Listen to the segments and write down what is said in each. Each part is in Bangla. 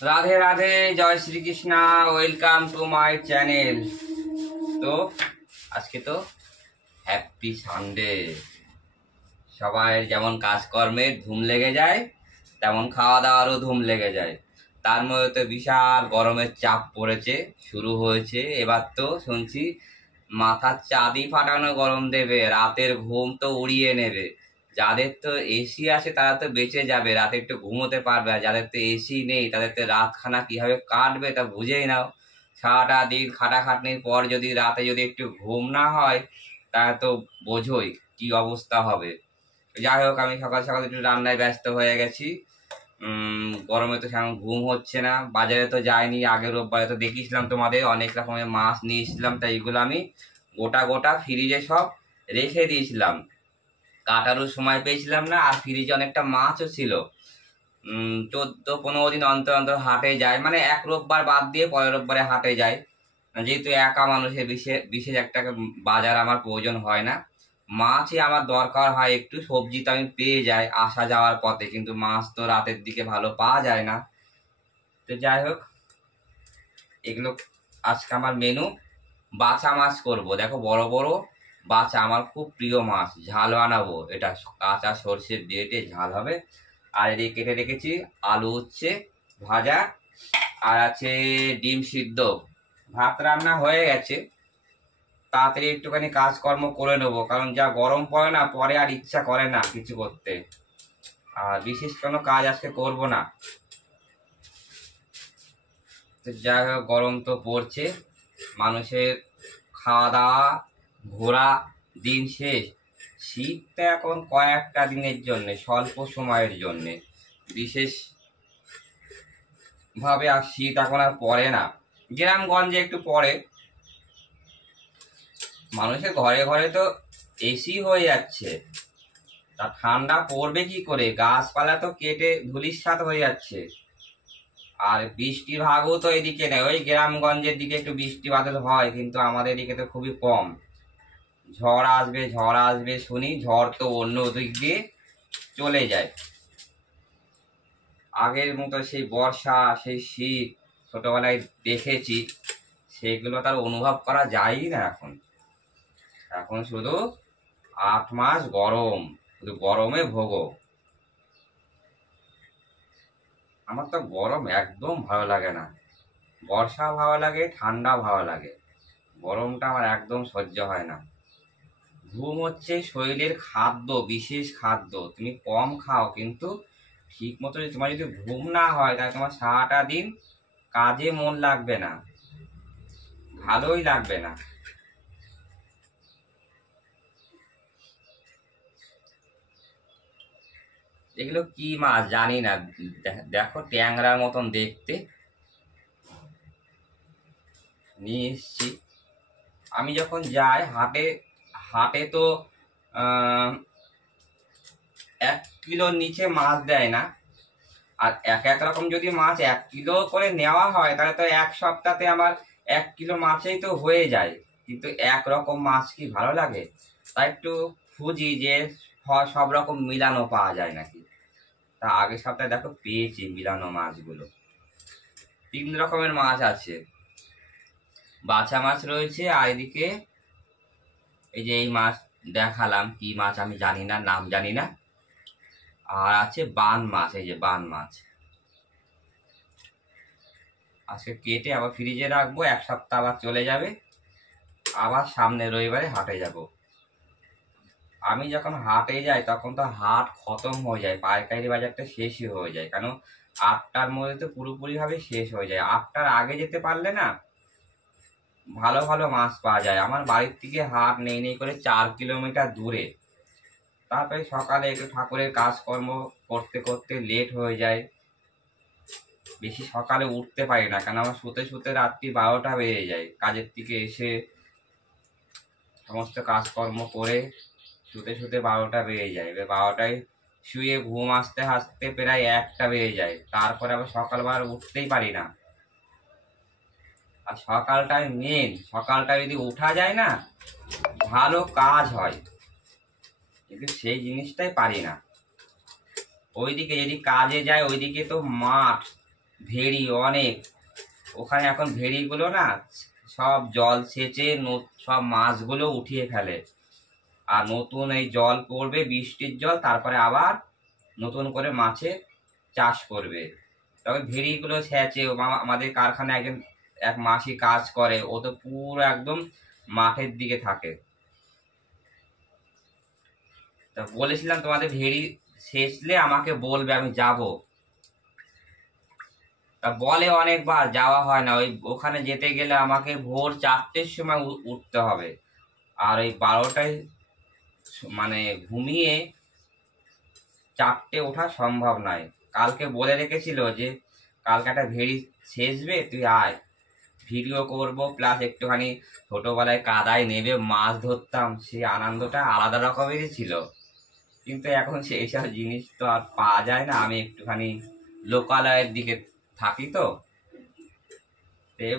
রাধে রাধে, জয় Shri Krishna. Welcome to my channel. তো আজকে তো হ্যাপি সানডে। সবাই যেমন কাজকর্মে ধুম লেগে যায়, তেমন খাওয়া দাওয়ারও ধুম লেগে যায়। তার মধ্যে তো বিশাল গরমের চাপ পড়েছে, শুরু হয়েছে। এবার তো শুনছি মাথার চাঁদি ফাটানো গরম দেবে, রাতের ঘুম তো উড়িয়ে নেবে। যাদের তো এসি আছে তারা তো বেঁচে যাবে, রাতে একটু ঘুমোতে পারবে। আর যাদের তো এসি নেই তাদের তো রাতখানা কিভাবে কাটবে তা বুঝেই নাও। সারাটা দিন খাটাখাটনির পর যদি রাতে যদি একটু ঘুম না হয়, তাহলে তো বোঝোই কি অবস্থা হবে। যাই হোক, আমি সকাল সকাল একটু রান্নায় ব্যস্ত হয়ে গেছি। গরমে তো সেরকম ঘুম হচ্ছে না। বাজারে তো যাইনি, আগের রোববারে তো দেখিয়েছিলাম তোমাদের, অনেক রকমের মাছ নিয়েছিলাম। তাই এগুলো আমি গোটা গোটা ফ্রিজে সব রেখে দিয়েছিলাম। কাটারও সময় পেয়েছিলাম না, আর ফ্রিজে অনেকটা মাছও ছিল। 14-15 দিন অন্তর অন্তর হাটে যায়, মানে এক রোববার বাদ দিয়ে পরের রোববারে হাটে যায়। যেহেতু একা মানুষের বিশেষ বিশেষ একটা বাজার আমার প্রয়োজন হয় না। মাছই আমার দরকার হয় একটু, সবজি তো আমি পেয়ে যাই আসা যাওয়ার পথে, কিন্তু মাছ তো রাতের দিকে ভালো পাওয়া যায় না। তো যাই হোক, এগুলো আজকে আমার মেনু। বাছা মাছ করব, দেখো বড় বড় বাছা, আমার খুব প্রিয় মাছ। ঝাল বানাবো, এটা কাঁচা সর্ষে বেটে ঝাল হবে। আর এদিকে কেটে রেখেছি আলু উচ্ছে ভাজা, আর আছে ডিম সিদ্ধ। ভাত রান্না হয়ে গেছে, তাড়াতাড়ি একটুখানি কাজকর্ম করে নেবো, কারণ যা গরম পড়ে না, পরে আর ইচ্ছা করে না কিছু করতে। আর বিশেষ কোনো কাজ আজকে করব না। তো যাই হোক, গরম তো পড়ছে, মানুষের খাওয়া দাওয়া ঘোরা দিন শেষ। শীতটা এখন কয়েকটা দিনের জন্যে, স্বল্প সময়ের জন্যে বিশেষ ভাবে। আর শীত এখন আর পড়ে না, গ্রামগঞ্জে একটু পড়ে। মানুষের ঘরে ঘরে তো এসি হয়ে যাচ্ছে, তা ঠান্ডা পড়বে কি করে? গাছপালা তো কেটে ধূলিসাৎ হয়ে যাচ্ছে। আর বৃষ্টি ভাগও তো এদিকে নেই, ওই গ্রামগঞ্জের দিকে একটু বৃষ্টি বাদল হয়, কিন্তু আমাদের এদিকে তো খুবই কম। ঝড় আসবে ঝড় আসবে শুনি, ঝড় তো অন্য দিক দিয়ে চলে যায়। আগের মতো সেই বর্ষা, সেই শীত ছোটবেলায় দেখেছি, সেগুলো তার অনুভব করা যায়ই না এখন। এখন শুধু 8 মাস গরম, শুধু গরমে ভোগো। আমার তো গরম একদম ভালো লাগে না। বর্ষা ভালো লাগে, ঠান্ডা ভালো লাগে, গরমটা আমার একদম সহ্য হয় না। ঘুম হচ্ছে শরীরের খাদ্য, বিশেষ খাদ্য। তুমি কম খাও, কিন্তু ঠিক মতো যদি তোমার যদি ঘুম না হয়, তাহলে তোমার সারাটা দিন কাজে মন লাগবে না, ভালোই লাগবে না। এগুলো কি মাছ জানি না, দেখো ট্যাংরার মতন দেখতে, নিয়ে এসছি। আমি যখন যাই হাটে, হাটে তো 1 কিলোর নিচে মাছ দেয় না। আর এক এক রকম যদি মাছ 1 কিলো করে নেওয়া হয়, তাহলে তো এক সপ্তাহে আমার 1 কিলো মাছেই তো হয়ে যায়। কিন্তু একরকম মাছ কি ভালো লাগে? তাই একটু খুঁজি যে সব রকম মিলানো পাওয়া যায় নাকি। তা আগের সপ্তাহে দেখো পেয়েছি মিলানো মাছগুলো। 3 রকমের মাছ আছে, বাছা মাছ রয়েছে, আর এদিকে এই যে এই মাছ দেখালাম, কি মাছ আমি জানি না, নাম জানি না। আর আছে বান মাছ, এই যে বান মাছ। আজকে কেটে আবার ফ্রিজে রাখবো, 1 সপ্তাহ আবার চলে যাবে। আবার সামনে রবিবারে হাটে যাব। আমি যখন হাটে যাই তখন তো হাট খতম হয়ে যায়, পাইকারি বাজারটা শেষই হয়ে যায়। কারণ 8টার মধ্যে তো পুরোপুরি ভাবে শেষ হয়ে যায়। 8টার আগে যেতে পারলে না, ভালো ভালো মাছ পাওয়া যায়। আমার বাড়ির থেকে হাট নেই নেই করে 4 কিলোমিটার দূরে। তারপরে সকালে একটু ঠাকুরের কাজকর্ম করতে করতে লেট হয়ে যায়, বেশি সকালে উঠতে পারি না, কারণ আমার শুতে শুতে রাত্রি 12টা বেজে যায়। কাজের থেকে এসে সমস্ত কাজকর্ম করে শুতে শুতে 12টা বেজে যায়। এবার 12টায় শুয়ে ঘুম আসতে আসতে প্রায় 1টা বেজে যায়। তারপরে আবার সকালবেলা উঠতেই পারি না। আর সকালটাই মেন, সকালটা যদি উঠা যায় না, ভালো কাজ হয়, কিন্তু সেই জিনিসটাই পারি না। ওইদিকে যদি কাজে যায়, ওইদিকে তো মাঠ, ভেড়ি অনেক, ওখানে এখন ভেড়িগুলো না সব জল সেচে সব মাছগুলো উঠিয়ে ফেলে। আর নতুন এই জল পড়বে, বৃষ্টির জল, তারপরে আবার নতুন করে মাছের চাষ করবে। তবে ভেড়িগুলো সেচে আমাদের কারখানায় এক মাসি কাজ করে, ও তো পুরো একদম মাঠের দিকে থাকে। তা বলেছিলাম তোমাদের ভেড়ি সেচলে আমাকে বলবে, আমি যাব। তা বলে অনেকবার, যাওয়া হয় না। ওখানে যেতে গেলে আমাকে ভোর 4টের সময় উঠতে হবে। আর ওই 12টায় মানে ঘুমিয়ে 4টে ওঠা সম্ভব নয়। কালকে বলে রেখেছিল যে কালকে একটা ভেড়ি সেচবে, তুই আয়, ভিডিও করব, প্লাস একটুখানি ছোটবেলায় কাদায় নেমে মাছ ধরতাম, সেই আনন্দটা আলাদা রকমেরই ছিল। কিন্তু এখন সেই সব জিনিস তো আর পাওয়া যায় না। আমি একটুখানি লোকালয়ের দিকে থাকি তো,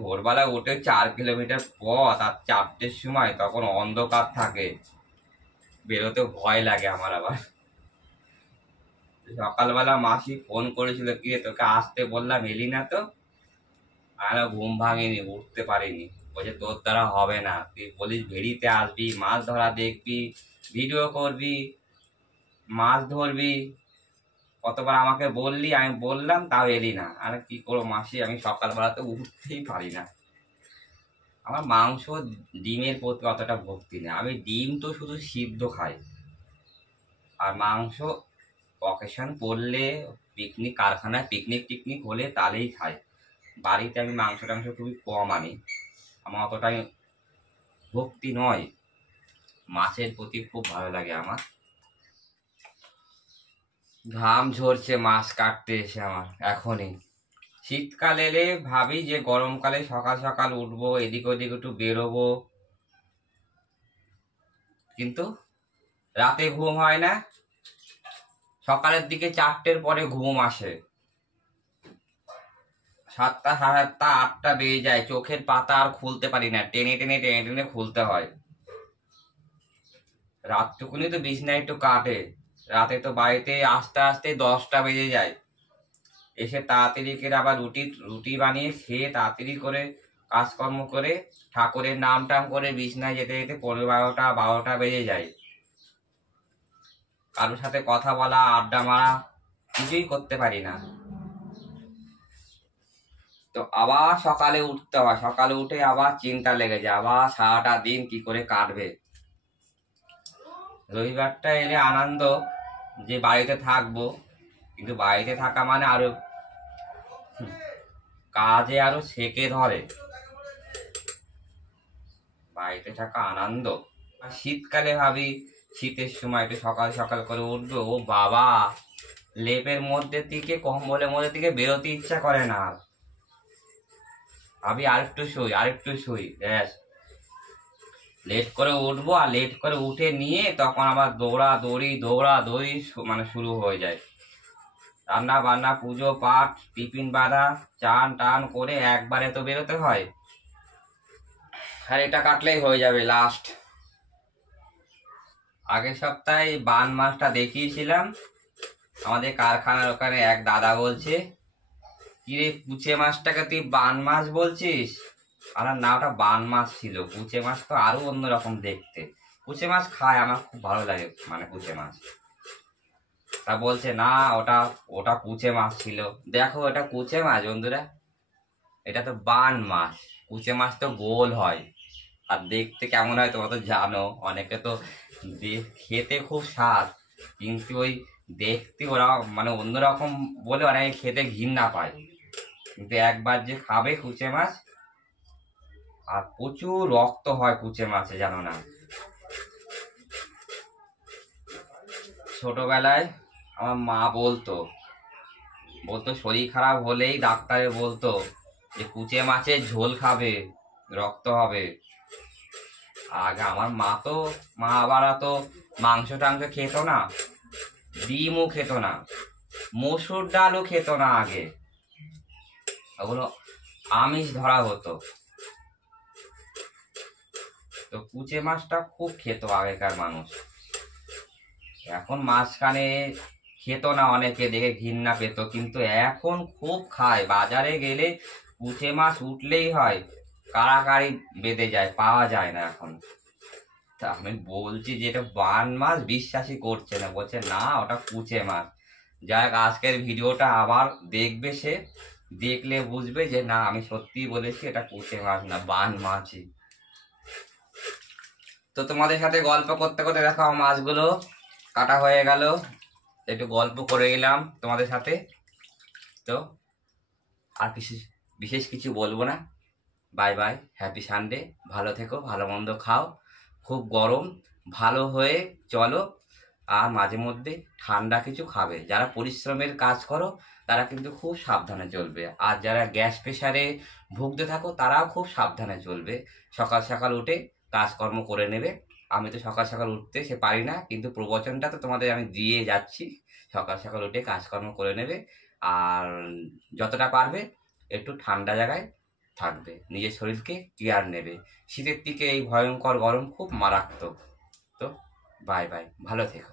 ভোরবেলা উঠে 4 কিলোমিটার পথ, আর 4টের সময় তখন অন্ধকার থাকে, বেরোতে ভয় লাগে আমার। আবার সকালবেলা মাসি ফোন করেছিল, কি রে তোকে আসতে বললাম এলি না তো? আর ঘুম ভাঙিনি, উঠতে পারিনি। বলছে তোর দ্বারা হবে না, তুই বলিস ভেড়িতে আসবি, মাছ ধরা দেখবি, ভিডিও করবি, মাছ ধরবি, কতবার আমাকে বললি, আমি বললাম, তাও এলি না। আর কি করবো মাসি, আমি সকালবেলা তো উঠতেই পারি না। আমার মাংস ডিমের প্রতি অতটা ভক্তি নেই। আমি ডিম তো শুধু সিদ্ধ খাই, আর মাংস অকেশন পড়লে, পিকনিক, কারখানায় পিকনিক টিকনিক হলে তাহলেই খাই। বাড়িতে আমি মাংস টাংস খুবই কম আনি, আমার অতটাই ভক্তি নয়। মাছের প্রতি খুব ভালো লাগে আমার। ঘাম ঝরছে মাছ কাটতে এসে আমার এখনই। শীতকাল এলে ভাবি যে গরমকালে সকাল সকাল উঠবো, এদিক ওদিক একটু বেরোবো, কিন্তু রাতে ঘুম হয় না। সকালের দিকে 4টের পরে ঘুম আসে, 7টা, সাড়ে 7টা, 8টা বেজে যায়, চোখের পাতা আর খুলতে পারি না, টেনে টেনে টেনে টেনে খুলতে হয়। রাতটুকুনি তো বিছনায় একটু কাটে, রাতে তো বাড়িতে আস্তে আস্তে 10টা বেজে যায়। এসে তাড়াতাড়ি করে আবার রুটি রুটি বানিয়ে খেয়ে তাড়াতাড়ি করে কাজকর্ম করে ঠাকুরের নাম টাম করে বিছনায় যেতে যেতে 11:30, 12টা বেজে যায়। কারোর সাথে কথা বলা, আড্ডা মারা কিছুই করতে পারি না। তো আবার সকালে উঠতে হয়, সকালে উঠে আবার চিন্তা লেগে যায়, আবার সারাটা দিন কি করে কাটবে। রবিবারটা এলে আনন্দ যে বাড়িতে থাকবো, কিন্তু বাড়িতে থাকা মানে আরো কাজে আরো সেকে ধরে। বাড়িতে থাকা আনন্দ। আর শীতকালে ভাবি শীতের সময় একটু সকাল সকাল করে উঠবো, ও বাবা, লেপের মধ্যে থেকে, কম্বলের মধ্যে থেকে বেরোতে ইচ্ছা করে না। ভাবি আরেকটু শুই, আরেকটু শুই, ব্যাস। লেট করে উঠবো, আর লেট করে উঠে নিয়ে তখন আবার দৌড়াদৌড়ি মানে শুরু হয়ে যায়। রান্না বান্না, পুজো পাঠ, টিফিন বাঁধা, চান টান করে একবারে তো বেরোতে হয়। আর এটা কাটলেই হয়ে যাবে লাস্ট। আগের সপ্তাহে বান মাছটা দেখিয়েছিলাম, আমাদের কারখানার ওখানে এক দাদা বলছে, কিরে কুচে মাছটাকে তুই বান মাছ বলছিস? আর না, ওটা বান মাছ ছিল। কুচে মাছ তো আরো অন্যরকম দেখতে। কুচে মাছ খায়, আমার খুব ভালো লাগে, মানে কুচে মাছ। তা বলছে না, ওটা ওটা কুচে মাছ ছিল। দেখো, এটা কুচে মাছ বন্ধুরা, এটা তো বান মাছ। কুচে মাছ তো গোল হয়, আর দেখতে কেমন হয় তোমরা তো জানো। অনেকে তো খেতে খুব স্বাদ, কিন্তু ওই দেখতে ওরা মানে অন্যরকম বলে অনেকে খেতে ঘৃণা পায়। কিন্তু একবার যে খাবে কুচে মাছ, আর প্রচুর রক্ত হয় কুচে মাছে, জানো না? ছোটবেলায় আমার মা বলতো বলতো শরীর খারাপ হলেই ডাক্তারে বলতো যে কুচে মাছের ঝোল খাবে, রক্ত হবে। আগে আমার মা আবার তো মাংস টাংস খেত না, ডিমও খেত না, মসুর ডালও খেত না আগে, ওগুলো আমিষ ধরা হতো। তো কুচে মাছটা খুব খেত আগেকার মানুষ। এখন মাঝখানে খেত না, অনেকে দেখে ঘৃণা পেত, কিন্তু এখন খুব খায়। বাজারে গেলে কুচে মাছ উঠলেই হয় কাড়াকাড়ি বেঁধে যায়, পাওয়া যায় না এখন। তা আমি বলছি যে এটা বান মাছ, বিশ্বাসই করছে না, বলছে না ওটা কুচে মাছ। যাই হোক, আজকের ভিডিওটা আবার দেখবে, সে দেখলে বুঝবে যে না আমি সত্যিই বলেছি এটা কুচে মাছ না, বান মাছই। তো তোমাদের সাথে গল্প করতে করতে দেখো আমার মাছগুলো কাটা হয়ে গেল, একটু গল্প করে গেলাম তোমাদের সাথে। তো আর কিছু বিশেষ কিছু বলবো না। Bye bye, happy Sunday. ভালো থেকো, ভালো মন্দ খাও, খুব গরম, ভালো হয়ে চলো। আর মাঝে মধ্যে ঠান্ডা কিছু খাবে। যারা পরিশ্রমের কাজ করো তারা কিন্তু খুব সাবধানে চলবে, আর যারা গ্যাস প্রেশারে ভুগতে থাকো তারাও খুব সাবধানে চলবে। সকাল সকাল উঠে কাজকর্ম করে নেবে। আমি তো সকাল সকাল উঠতে সে পারি না, কিন্তু প্রবচনটা তো তোমাদের আমি দিয়ে যাচ্ছি। সকাল সকাল উঠে কাজকর্ম করে নেবে, আর যতটা পারবে একটু ঠান্ডা জায়গায় থাকবে, নিজের শরীরকে কেয়ার নেবে। শীতের দিকে এই ভয়ঙ্কর গরম খুব মারাত্মক। তো বাই বাই, ভালো থেকো।